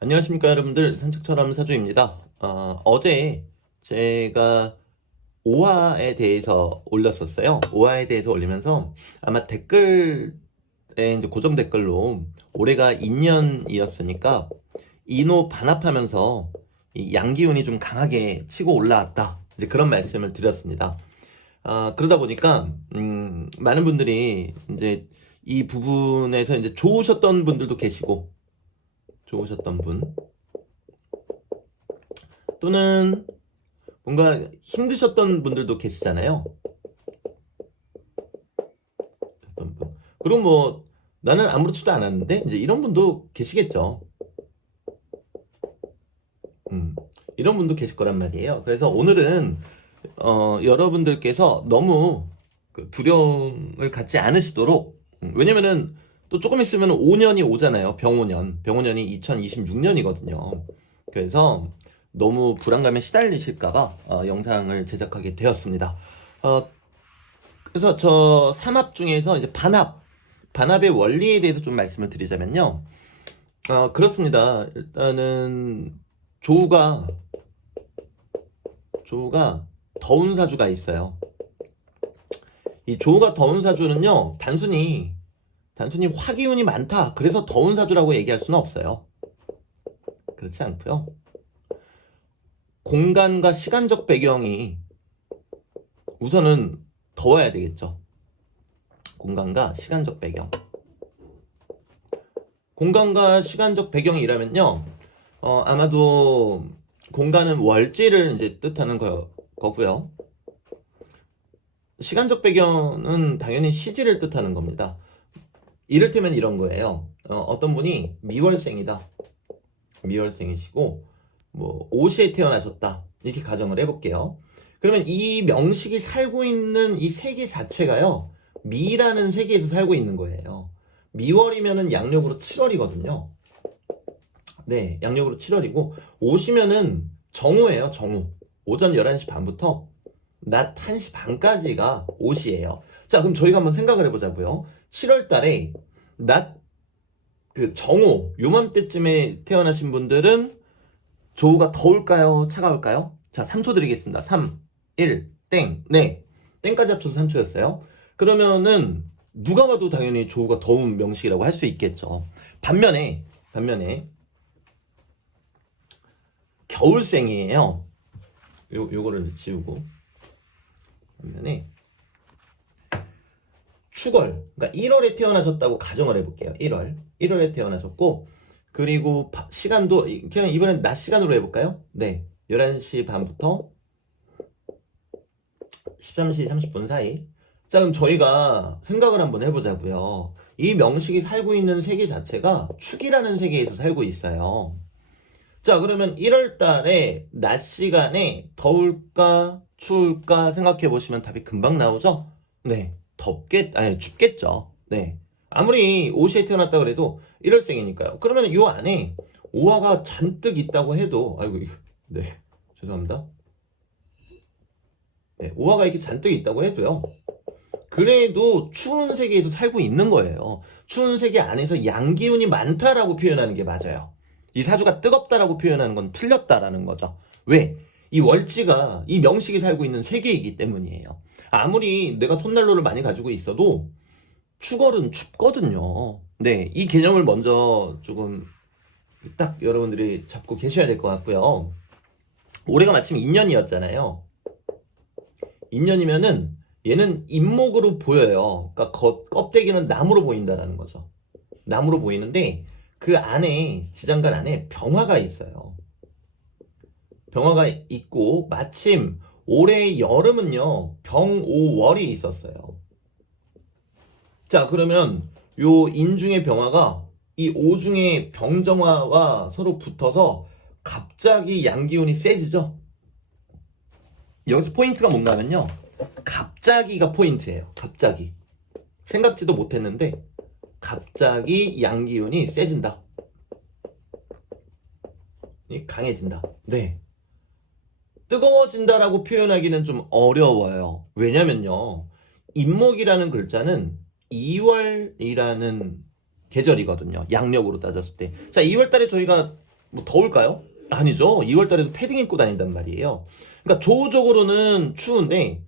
안녕하십니까 여러분들, 산책처럼 사주입니다. 어제 제가 오화에 대해서 올렸었어요. 오화에 대해서 올리면서 아마 댓글에 이제 고정 댓글로 올해가 인년이었으니까 인호 반합하면서 이 양기운이 좀 강하게 치고 올라왔다, 이제 그런 말씀을 드렸습니다. 그러다 보니까 많은 분들이 이제 이 부분에서 이제 좋으셨던 분들도 계시고, 좋으셨던 분 또는 뭔가 힘드셨던 분들도 계시잖아요. 어떤 분. 그리고 뭐 나는 아무렇지도 않았는데, 이제 이런 분도 계시겠죠. 이런 분도 계실 거란 말이에요. 그래서 오늘은 여러분들께서 너무 두려움을 갖지 않으시도록, 왜냐면은 또 조금 있으면 5년이 오잖아요. 병오년이 2026년이거든요. 그래서 너무 불안감에 시달리실까봐 영상을 제작하게 되었습니다. 어, 그래서 저 삼합 중에서 이제 반합의 원리에 대해서 좀 말씀을 드리자면요. 그렇습니다. 일단은 조우가 더운 사주가 있어요. 이 조우가 더운 사주는요, 단순히 화기운이 많다, 그래서 더운 사주라고 얘기할 수는 없어요. 그렇지 않고요. 공간과 시간적 배경이 우선은 더워야 되겠죠. 공간과 시간적 배경. 공간과 시간적 배경이라면요, 아마도 공간은 월지를 이제 뜻하는 거고요. 시간적 배경은 당연히 시지를 뜻하는 겁니다. 이를테면 이런 거예요. 어떤 분이 미월생이다. 미월생이시고 뭐 오시에 태어나셨다, 이렇게 가정을 해볼게요. 그러면 이 명식이 살고 있는 이 세계 자체가요, 미라는 세계에서 살고 있는 거예요. 미월이면은 양력으로 7월이거든요. 네, 양력으로 7월이고 오시면은 정오예요. 정오. 오전 11시 반부터 낮 1시 반까지가 오시예요. 자, 그럼 저희가 한번 생각을 해보자고요. 7월 달에 낮 정오 요맘때쯤에 태어나신 분들은 조우가 더울까요? 차가울까요? 자, 3초 드리겠습니다. 3, 1, 땡. 네. 땡까지 합쳐서 3초였어요. 그러면은 누가 봐도 당연히 조우가 더운 명식이라고 할 수 있겠죠. 반면에 겨울생이에요. 요거를 지우고, 반면에 축월, 그러니까 1월에 태어나셨다고 가정을 해볼게요. 1월에 태어나셨고, 그리고 시간도 그냥 이번엔 낮 시간으로 해볼까요? 네, 11시 반부터 13시 30분 사이. 자, 그럼 저희가 생각을 한번 해보자고요. 이 명식이 살고 있는 세계 자체가 축이라는 세계에서 살고 있어요. 자, 그러면 1월 달에 낮 시간에 더울까 추울까 생각해 보시면 답이 금방 나오죠? 네. 춥겠죠. 네. 아무리 오시에 태어났다 그래도 1월생이니까요. 그러면 요 안에 오화가 잔뜩 있다고 해도, 아이고, 네. 죄송합니다. 네. 오화가 이렇게 잔뜩 있다고 해도요, 그래도 추운 세계에서 살고 있는 거예요. 추운 세계 안에서 양기운이 많다라고 표현하는 게 맞아요. 이 사주가 뜨겁다라고 표현하는 건 틀렸다라는 거죠. 왜? 이 월지가 이 명식이 살고 있는 세계이기 때문이에요. 아무리 내가 손난로를 많이 가지고 있어도 추걸은 춥거든요. 네, 이 개념을 먼저 조금 딱 여러분들이 잡고 계셔야 될 것 같고요. 올해가 마침 인년이었잖아요. 인년이면은 얘는 인목으로 보여요. 그러니까 껍데기는 나무로 보인다라는 거죠. 나무로 보이는데 그 안에, 지장간 안에 병화가 있어요. 병화가 있고, 마침 올해 여름은요, 병오월이 있었어요. 자, 그러면 요 인중의 병화가 이 오중의 병정화와 서로 붙어서 갑자기 양기운이 세지죠. 여기서 포인트가 뭔가 하면요, 갑자기가 포인트예요. 갑자기. 생각지도 못했는데 갑자기 양기운이 세진다. 강해진다. 네. 뜨거워진다라고 표현하기는 좀 어려워요. 왜냐면요, 인목이라는 글자는 2월이라는 계절이거든요. 양력으로 따졌을 때. 자, 2월 달에 저희가 뭐 더울까요? 아니죠. 2월 달에도 패딩 입고 다닌단 말이에요. 그러니까 조우적으로는 추운데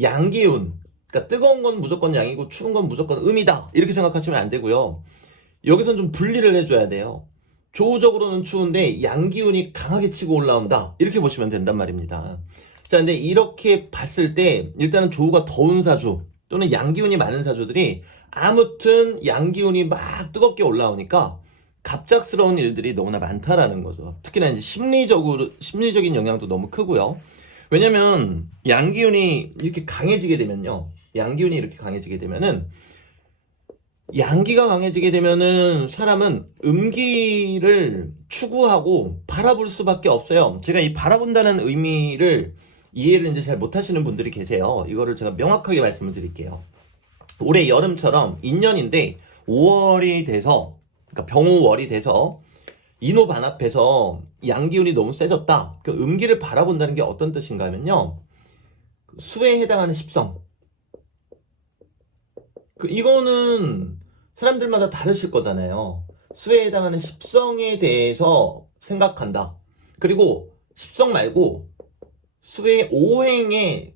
양기운, 그러니까 뜨거운 건 무조건 양이고 추운 건 무조건 음이다. 이렇게 생각하시면 안 되고요. 여기선 좀 분리를 해줘야 돼요. 조우적으로는 추운데 양기운이 강하게 치고 올라온다. 이렇게 보시면 된단 말입니다. 자, 근데 이렇게 봤을 때 일단은 조우가 더운 사주 또는 양기운이 많은 사주들이 아무튼 양기운이 막 뜨겁게 올라오니까 갑작스러운 일들이 너무나 많다라는 거죠. 특히나 이제 심리적인 영향도 너무 크고요. 왜냐면 양기운이 이렇게 강해지게 되면요. 양기운이 이렇게 강해지게 되면은 양기가 강해지게 되면은 사람은 음기를 추구하고 바라볼 수밖에 없어요. 제가 이 바라본다는 의미를 이해를 이제 잘 못하시는 분들이 계세요. 이거를 제가 명확하게 말씀을 드릴게요. 올해 여름처럼 인년인데 5월이 돼서, 그러니까 병오월이 돼서 인호반합해서 양기운이 너무 세졌다. 그 음기를 바라본다는 게 어떤 뜻인가 하면요. 수에 해당하는 십성. 이거는 사람들마다 다르실 거잖아요. 수에 해당하는 십성에 대해서 생각한다. 그리고 십성 말고 수의 오행에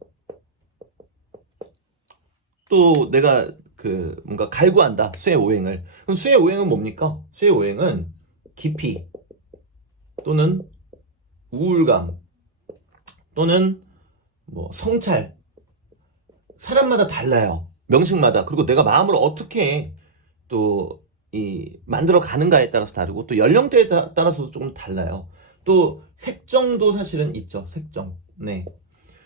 또 내가 뭔가 갈구한다. 수의 오행을. 그럼 수의 오행은 뭡니까? 수의 오행은 기피 또는 우울감 또는 뭐 성찰. 사람마다 달라요. 명식마다. 그리고 내가 마음을 어떻게 또 만들어 가는가에 따라서 다르고 또 연령대에 따라서도 조금 달라요. 또 색정도 사실은 있죠. 색정. 네.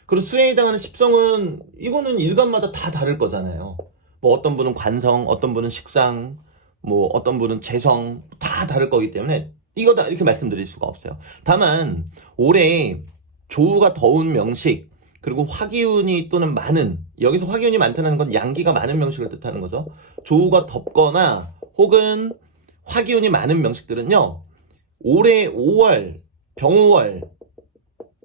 그리고 수에 해당하는 십성은 이거는 일간마다 다 다를 거잖아요. 뭐 어떤 분은 관성, 어떤 분은 식상, 뭐 어떤 분은 재성 다 다를 거기 때문에 이거다 이렇게 말씀드릴 수가 없어요. 다만 올해 조우가 더운 명식 그리고 화기운이 또는 많은, 여기서 화기운이 많다는 건 양기가 많은 명식을 뜻하는 거죠. 조우가 덥거나 혹은 화기운이 많은 명식들은요. 올해 5월, 병오월,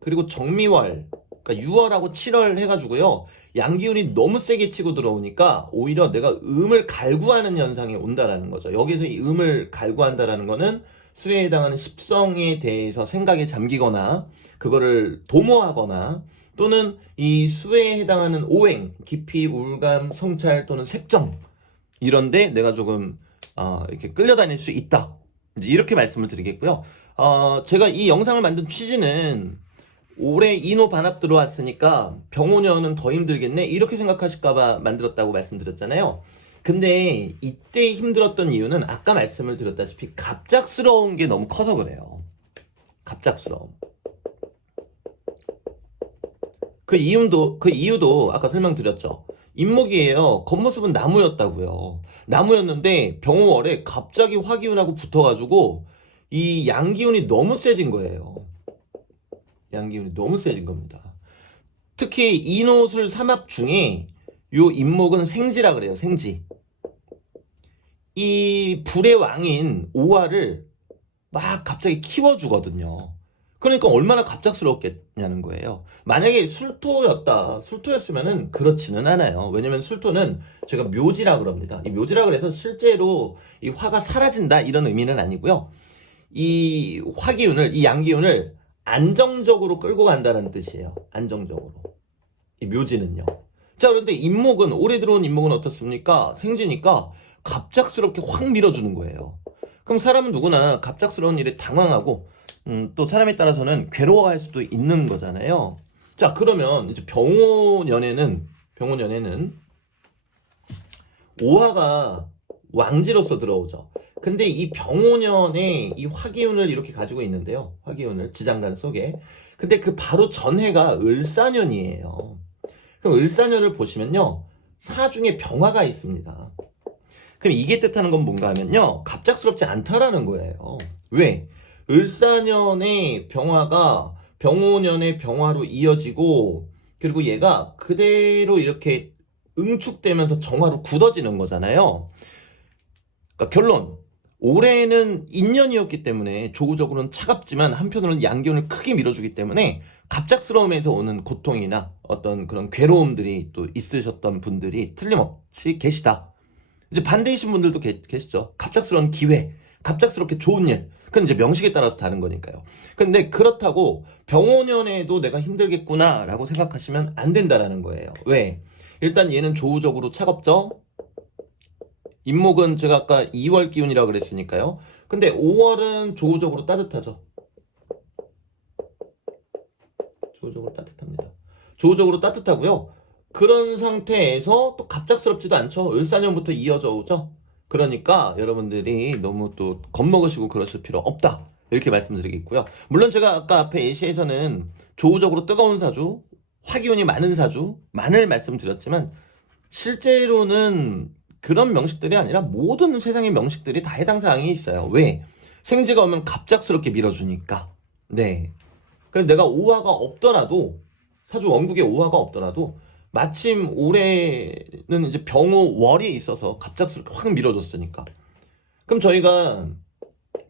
그리고 정미월, 그러니까 6월하고 7월 해가지고요. 양기운이 너무 세게 치고 들어오니까 오히려 내가 음을 갈구하는 현상이 온다라는 거죠. 여기서 이 음을 갈구한다라는 거는 수에 해당하는 십성에 대해서 생각에 잠기거나 그거를 도모하거나 또는 이 수에 해당하는 오행, 기피, 우울감, 성찰 또는 색정 이런데 내가 조금 이렇게 끌려다닐 수 있다. 이제 이렇게 말씀을 드리겠고요. 제가 이 영상을 만든 취지는 올해 인호 반합 들어왔으니까 병오년은 더 힘들겠네 이렇게 생각하실까봐 만들었다고 말씀드렸잖아요. 근데 이때 힘들었던 이유는 아까 말씀을 드렸다시피 갑작스러운 게 너무 커서 그래요. 갑작스러움. 그 이유도 아까 설명드렸죠. 인목이에요. 겉모습은 나무였다고요. 나무였는데 병오월에 갑자기 화기운하고 붙어가지고 이 양기운이 너무 세진 거예요. 양기운이 너무 세진 겁니다. 특히 인호술 삼합 중에 요 인목은 생지라 그래요. 생지. 이 불의 왕인 오화를 막 갑자기 키워주거든요. 그러니까 얼마나 갑작스럽겠냐는 거예요. 만약에 술토였으면은 그렇지는 않아요. 왜냐면 술토는 제가 묘지라 그럽니다. 이 묘지라 그래서 실제로 이 화가 사라진다 이런 의미는 아니고요. 이 화기운을, 이 양기운을 안정적으로 끌고 간다는 뜻이에요. 안정적으로. 이 묘지는요. 자, 그런데 인목은, 올해 들어온 인목은 어떻습니까? 생지니까 갑작스럽게 확 밀어주는 거예요. 그럼 사람은 누구나 갑작스러운 일에 당황하고 또 사람에 따라서는 괴로워할 수도 있는 거잖아요. 자, 그러면 이제 병오년에는 오화가 왕지로서 들어오죠. 근데 이 병오년에 이 화기운을 이렇게 가지고 있는데요. 화기운을 지장간 속에. 근데 그 바로 전해가 을사년이에요. 그럼 을사년을 보시면요. 사중에 병화가 있습니다. 그럼 이게 뜻하는 건 뭔가 하면요. 갑작스럽지 않다라는 거예요. 왜? 을사년의 병화가 병오년의 병화로 이어지고 그리고 얘가 그대로 이렇게 응축되면서 정화로 굳어지는 거잖아요. 그러니까 결론. 올해는 인년이었기 때문에 조구적으로는 차갑지만 한편으로는 양기운을 크게 밀어주기 때문에 갑작스러움에서 오는 고통이나 어떤 그런 괴로움들이 또 있으셨던 분들이 틀림없이 계시다. 이제 반대이신 분들도 계시죠. 갑작스러운 기회, 갑작스럽게 좋은 일. 그건 이제 명식에 따라서 다른 거니까요. 근데 그렇다고 병원연애도 내가 힘들겠구나 라고 생각하시면 안 된다라는 거예요. 왜? 일단 얘는 조우적으로 차갑죠? 임목은 제가 아까 2월 기운이라고 그랬으니까요. 근데 5월은 조우적으로 따뜻하죠. 조우적으로 따뜻합니다. 조우적으로 따뜻하고요. 그런 상태에서 또 갑작스럽지도 않죠. 을사년부터 이어져 오죠. 그러니까 여러분들이 너무 또 겁먹으시고 그러실 필요 없다. 이렇게 말씀드리겠고요. 물론 제가 아까 앞에 예시에서는 조우적으로 뜨거운 사주, 화기운이 많은 사주만을 말씀드렸지만 실제로는 그런 명식들이 아니라 모든 세상의 명식들이 다 해당 사항이 있어요. 왜? 생지가 오면 갑작스럽게 밀어주니까. 네. 그래서 내가 오화가 없더라도 사주 원국에 오화가 없더라도 마침 올해는 이제 병호월이 있어서 갑작스럽게 확 밀어줬으니까. 그럼 저희가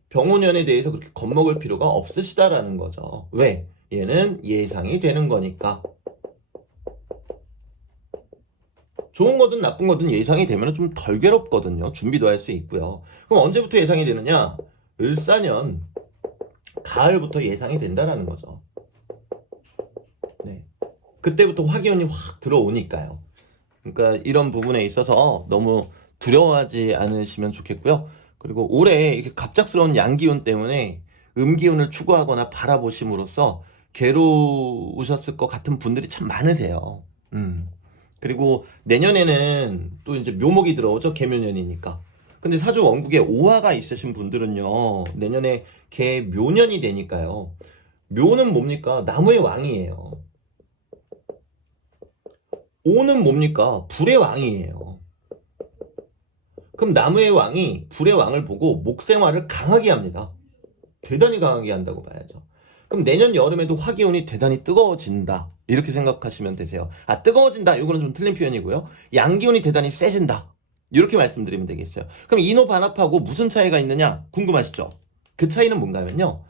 병호년에 대해서 그렇게 겁먹을 필요가 없으시다라는 거죠. 왜? 얘는 예상이 되는 거니까. 좋은 거든 나쁜 거든 예상이 되면 좀 덜 괴롭거든요. 준비도 할 수 있고요. 그럼 언제부터 예상이 되느냐? 을사년 가을부터 예상이 된다라는 거죠. 네. 그때부터 화기운이 확 들어오니까요. 그러니까 이런 부분에 있어서 너무 두려워하지 않으시면 좋겠고요. 그리고 올해 이렇게 갑작스러운 양기운 때문에 음기운을 추구하거나 바라보심으로써 괴로우셨을 것 같은 분들이 참 많으세요. 그리고 내년에는 또 이제 묘목이 들어오죠. 개묘년이니까. 근데 사주 원국에 오화가 있으신 분들은요. 내년에 개묘년이 되니까요. 묘는 뭡니까? 나무의 왕이에요. 오는 뭡니까? 불의 왕이에요. 그럼 나무의 왕이 불의 왕을 보고 목생활을 강하게 합니다. 대단히 강하게 한다고 봐야죠. 그럼 내년 여름에도 화기운이 대단히 뜨거워진다. 이렇게 생각하시면 되세요. 아, 뜨거워진다. 이거는 좀 틀린 표현이고요. 양기운이 대단히 세진다. 이렇게 말씀드리면 되겠어요. 그럼 인호반합하고 무슨 차이가 있느냐? 궁금하시죠? 그 차이는 뭔가 하면요.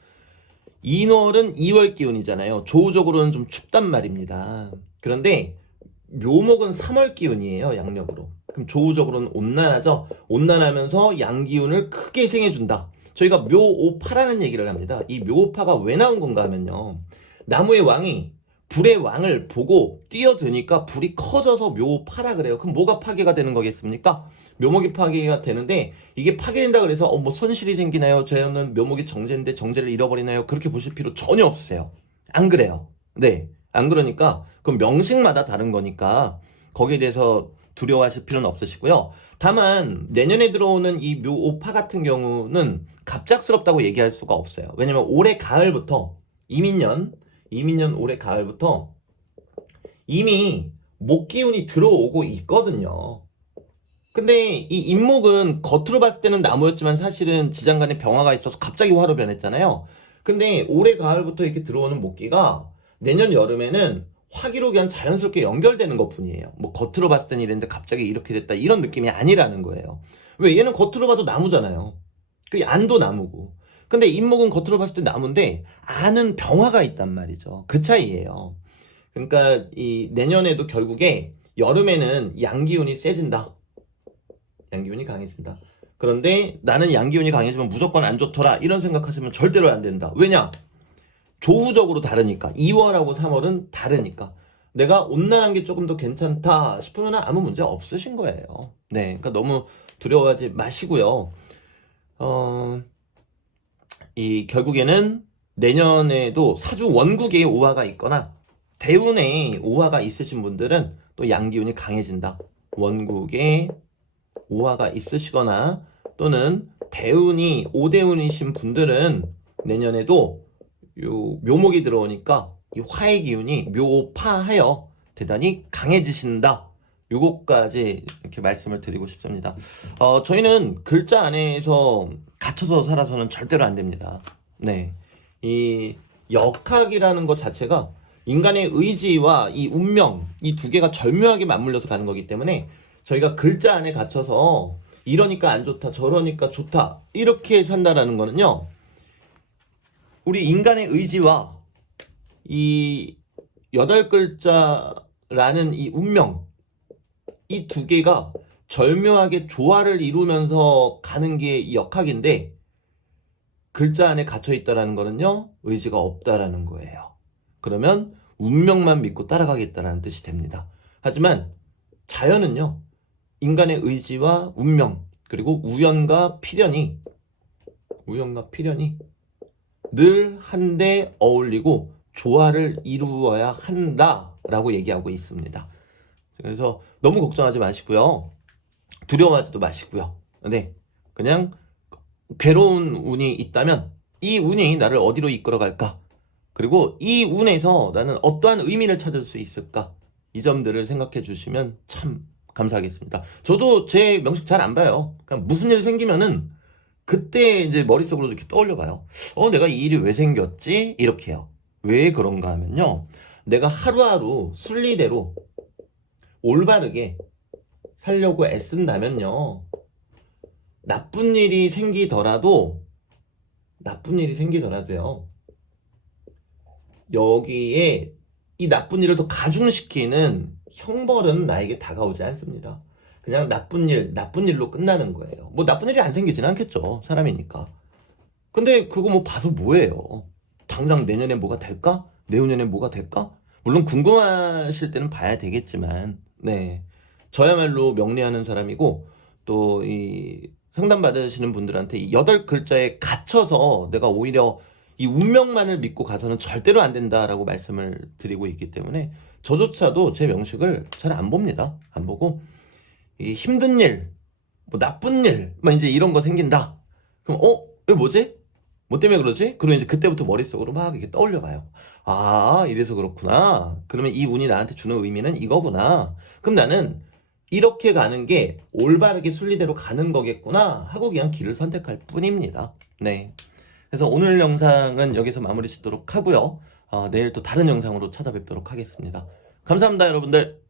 인월은 2월 기운이잖아요. 조우적으로는 좀 춥단 말입니다. 그런데 묘목은 3월 기운이에요. 양력으로. 그럼 조우적으로는 온난하죠. 온난하면서 양기운을 크게 생해준다. 저희가 묘오파라는 얘기를 합니다. 이 묘오파가 왜 나온 건가 하면요. 나무의 왕이 불의 왕을 보고 뛰어드니까 불이 커져서 묘오파라 그래요. 그럼 뭐가 파괴가 되는 거겠습니까? 묘목이 파괴가 되는데 이게 파괴된다 그래서 뭐 손실이 생기나요? 저는 묘목이 정제인데 정제를 잃어버리나요? 그렇게 보실 필요 전혀 없으세요. 안 그래요. 네. 안 그러니까 그럼 명식마다 다른 거니까 거기에 대해서 두려워하실 필요는 없으시고요. 다만 내년에 들어오는 이 묘오파 같은 경우는 갑작스럽다고 얘기할 수가 없어요. 왜냐면 올해 가을부터 이민년 올해 가을부터 이미 목기운이 들어오고 있거든요. 근데 이 임목은 겉으로 봤을 때는 나무였지만 사실은 지장간에 병화가 있어서 갑자기 화로 변했잖아요. 근데 올해 가을부터 이렇게 들어오는 목기가 내년 여름에는 화기로 그냥 자연스럽게 연결되는 것 뿐이에요. 뭐 겉으로 봤을 때는 이랬는데 갑자기 이렇게 됐다 이런 느낌이 아니라는 거예요. 왜? 얘는 겉으로 봐도 나무잖아요. 그 안도 나무고. 근데 임목은 겉으로 봤을 때 나무인데 안은 병화가 있단 말이죠. 그 차이예요. 그러니까 이 내년에도 결국에 여름에는 양기운이 세진다. 양기운이 강해진다. 그런데 나는 양기운이 강해지면 무조건 안 좋더라 이런 생각하시면 절대로 안 된다. 왜냐? 조후적으로 다르니까. 2월하고 3월은 다르니까. 내가 온난한 게 조금 더 괜찮다 싶으면 아무 문제 없으신 거예요. 네, 그러니까 너무 두려워하지 마시고요. 이 결국에는 내년에도 사주 원국에 오화가 있거나 대운에 오화가 있으신 분들은 또 양기운이 강해진다. 원국에 오화가 있으시거나 또는 대운이 오대운이신 분들은 내년에도 요 묘목이 들어오니까 이 화의 기운이 묘파하여 대단히 강해지신다. 요거까지 이렇게 말씀을 드리고 싶습니다. 저희는 글자 안에서 갇혀서 살아서는 절대로 안 됩니다. 네. 이 역학이라는 것 자체가 인간의 의지와 이 운명, 이 두 개가 절묘하게 맞물려서 가는 거기 때문에 저희가 글자 안에 갇혀서 이러니까 안 좋다, 저러니까 좋다, 이렇게 산다라는 거는요. 우리 인간의 의지와 이 8글자라는 이 운명, 이 두 개가 절묘하게 조화를 이루면서 가는 게 이 역학인데 글자 안에 갇혀 있다라는 거는요, 의지가 없다라는 거예요. 그러면 운명만 믿고 따라가겠다라는 뜻이 됩니다. 하지만 자연은요, 인간의 의지와 운명, 그리고 우연과 필연이 늘 한데 어울리고 조화를 이루어야 한다라고 얘기하고 있습니다. 그래서 너무 걱정하지 마시고요. 두려워하지도 마시고요. 네, 그냥 괴로운 운이 있다면 이 운이 나를 어디로 이끌어갈까? 그리고 이 운에서 나는 어떠한 의미를 찾을 수 있을까? 이 점들을 생각해 주시면 참 감사하겠습니다. 저도 제 명식 잘 안 봐요. 그냥 무슨 일 생기면은 그때 이제 머릿속으로 이렇게 떠올려 봐요. 내가 이 일이 왜 생겼지? 이렇게요. 왜 그런가 하면요, 내가 하루하루 순리대로 올바르게 살려고 애쓴다면요, 나쁜 일이 생기더라도요, 여기에 이 나쁜 일을 더 가중시키는 형벌은 나에게 다가오지 않습니다. 그냥 나쁜 일로 끝나는 거예요. 뭐 나쁜 일이 안 생기진 않겠죠. 사람이니까. 근데 그거 뭐 봐서 뭐예요? 당장 내년에 뭐가 될까? 내후년에 뭐가 될까? 물론 궁금하실 때는 봐야 되겠지만, 네. 저야말로 명리하는 사람이고, 또 이 상담 받으시는 분들한테 이 8글자에 갇혀서 내가 오히려 이 운명만을 믿고 가서는 절대로 안 된다라고 말씀을 드리고 있기 때문에 저조차도 제 명식을 잘 안 봅니다. 안 보고, 이 힘든 일, 뭐 나쁜 일, 막 이제 이런 거 생긴다. 그럼 왜 뭐지? 뭐 때문에 그러지? 그리고 이제 그때부터 머릿속으로 막 이렇게 떠올려 봐요. 아, 이래서 그렇구나. 그러면 이 운이 나한테 주는 의미는 이거구나. 그럼 나는 이렇게 가는 게 올바르게 순리대로 가는 거겠구나 하고 그냥 길을 선택할 뿐입니다. 네. 그래서 오늘 영상은 여기서 마무리 짓도록 하고요. 내일 또 다른 영상으로 찾아뵙도록 하겠습니다. 감사합니다, 여러분들.